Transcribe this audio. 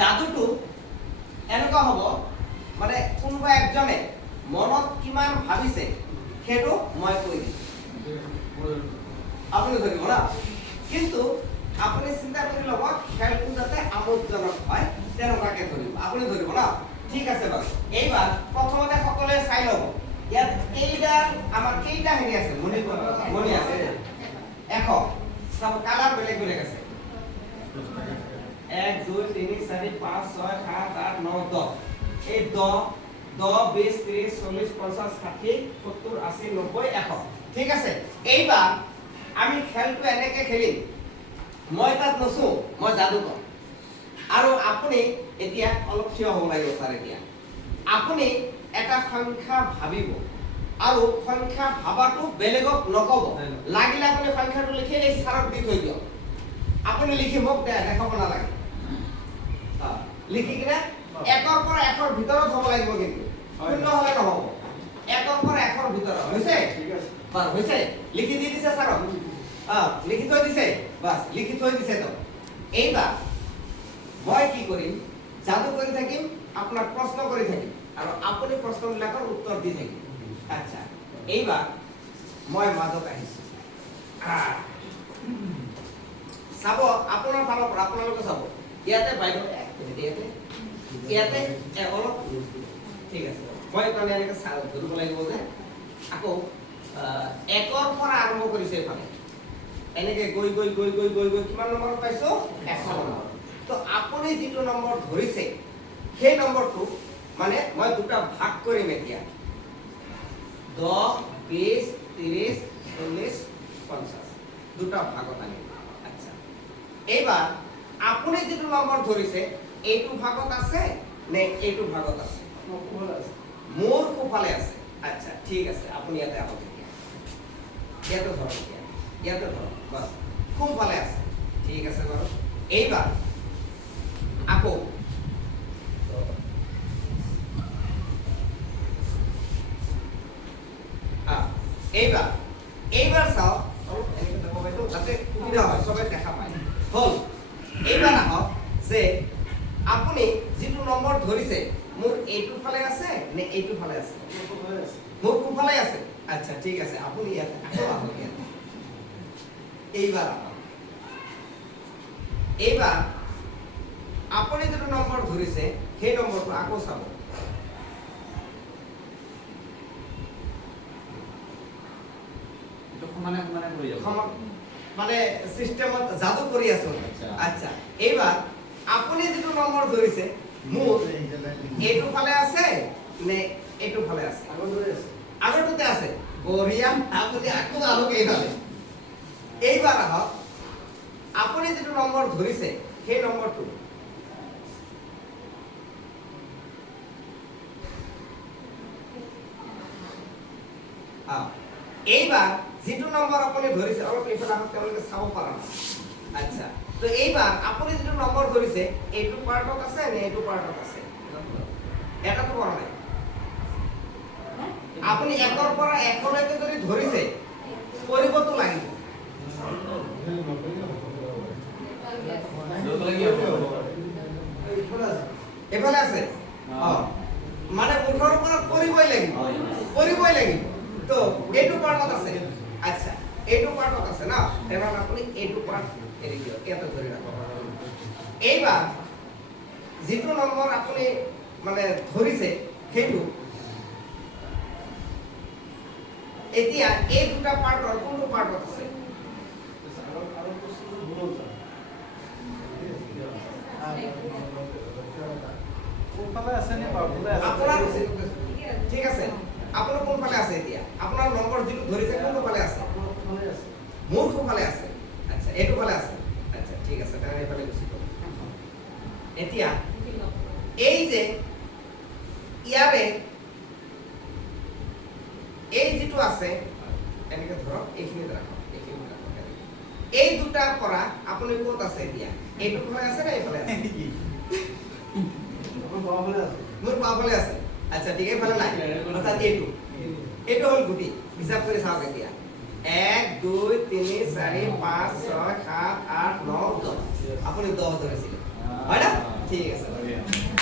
যাদুটো এনেকুৱা হ'ব মানে কোনোবা একজনে মনত কিমান ভাবিছে সেইটো মই কৈ দিম আপুনি ধৰিব না কিন্তু আপুনি চিন্তা কৰি ল'ব খেলটো যাতে আমোদজনক হয় তেনেকুৱাকৈ ধৰিব আপুনি ধৰিব না ঠিক আছে বাৰু এইবাৰ প্ৰথমতে সকলোৱে চাই ল'ব ইয়াত এইডাল আমাৰ কেইটা হেৰি আছে মণি আছে এশ সব কালাৰ বেলেগ বেলেগ আছে 1 2 3 4 5 6 7 8 9 10 এই 10 20 30 40 50 60 70 80 90 100 ঠিক আছে এইবাৰ আমি খেলটো এনেকৈ খেলিম মই তাত নচো মই যাদু কম আৰু আপুনি এতিয়া অলপ থিয় হ'ব লাগিব স্যাৰ এতিয়া আপুনি এটা সংখ্যা ভাবিব আৰু সংখ্যা ভাবাটো বেলেগক নকব লাগিলে আপুনি সংখ্যাটো লিখি এই স্যাৰক দি থৈ দিয়ক আপুনি লিখি মোক দেখাব নালাগে লিখি কিনে একৰ পৰা একৰ ভিতৰত হ'ব লাগিব কিন্তু শূন্য হ'লে নহ'ব একৰ পৰা একৰ ভিতৰত হৈছে ঠিক আছে বাৰ হৈছে লিখি দি দিছে স্যাৰক লিখি থৈ দিছে বাস লিখি থৈ দিছে তো এইবাৰ মই কি কৰিম যাদু কৰি থাকিম আপোনাক প্ৰশ্ন কৰি থাকিম আৰু আপুনি প্ৰশ্নবিলাকৰ উত্তৰ দি থাকিম আচ্ছা এইবাৰ মই মাজত আহিছো চাব আপোনাৰ ফালৰ পৰা আপোনালোকে চাব ইয়াতে বাইদেউ ইয়াতে অলপ ঠিক আছে মই তাৰমানে এনেকৈ ধৰিব লাগিব যে আকৌ একৰ পৰা আৰম্ভ কৰিছে এইফালে এনেকে গৈ গৈ গৈ গৈ গৈ গৈ কিমান নম্বৰ পাইছো 100 নম্বৰ তো আপুনি যেটো নম্বৰ ধৰিছে সেই নম্বৰটো মানে মই দুটা ভাগ কৰিম এতিয়া 10 20 30 40 50 দুটা ভাগত আনিম আচ্ছা এইবাৰ আপুনি যেটো নম্বৰ ধৰিছে এইটো ভাগত আছে নে এইটো ভাগত আছে মোৰ কোফালে আছে আচ্ছা ঠিক আছে আপুনি ইয়াতে আহক এতিয়া ইয়াতে ধৰক এতিয়া ইয়াতে ধৰক বাস কোনফালে আছে ঠিক আছে বাৰু এইবাৰ আকৌ এইবাৰ চাওক এনেকৈ যাব বাইদেউ যাতে সুবিধা হয় সবে দেখা পায় হ'ল এইবাৰ আহক যে আপুনি যেটো নম্বৰ ধৰিছে মোৰ এইটো ফালে আছে নে এইটো ফালে আছে মোৰ কোনফালে আছে আচ্ছা ঠিক আছে আপুনি ইয়াতে আকৌ আহক ইয়াতে এইবাৰ আপুনি যেটো নম্বৰ ধৰিছে সেই নম্বৰটো আকৌ চাব মানে সিস্টেমত যাদু কৰি আছো আচ্ছা এইবাৰ আপুনি যেটো নম্বৰ ধৰিছে মোৰ এইটো ফালে আছে নে এইটো ফালে আছে আগৰটোতে আছে বঢ়িয়া আপুনি আকৌ আহক এইফালে এইবাৰ আহক আপুনি যেটো নম্বৰ ধৰিছে সেই নম্বৰটো এইবাৰ যেটো নম্বৰ আপুনি ধৰিছে অলপ এইফালে আহক তেওঁলোকে চাব পাৰা আচ্ছা তো এইবাৰ আপুনি যেটো নম্বৰ ধৰিছে এইটো পাৰ্টত আছে নে এইটো পাৰ্টত আছে এটাতো কৰা নাই আপুনি একৰ পৰা একলৈকে যদি ধৰিছে কৰিবতো লাগিব এফালে আছে মানে মুঠৰ পৰা কৰিবই লাগিব তো এইটো পাৰ্টত আছে আচ্ছা এইটো পাৰ্টত আছে না তেনেহ'লে আপুনি এইটো পাৰ্ট এৰি দিয়ক ইয়াতে ধৰি ৰাখক এইবাৰ যেটো নম্বৰ আপুনি মানে ধৰিছে সেইটো এতিয়া এই দুটা পাৰ্টৰ কোনটো পাৰ্টত আছে কোনফালে আছে নে আপোনাৰ ঠিক আছে আপোনাৰ কোনফালে আছে এতিয়া আপোনাৰ নম্বৰ যেটো ধৰিছে কোনফালে আছে মোৰ কোনফালে আছে আচ্ছা এইটো ফালে আছে আচ্ছা ঠিক আছে তাহলে এইফালে গুছি গ'ল এতিয়া এই যে ইয়াৰে এই যেটো আছে এনেকে ধৰক এইখিনি ৰাখক এই দুটাৰ পৰা আপুনি ক'ত আছে এতিয়া এইটো ফালে আছে না এইফালে আছে মোৰ বাওঁফালে আছে আচ্ছা ঠিক এইফালে নাই অৰ্থাৎ এইটো হ'ল গুটি হিচাপ কৰি চাওক এতিয়া 1 2 3 4 5 6 7 8 9 10 আপুনি 10 ধৰিছিলে হয় না ঠিক আছে বাৰু।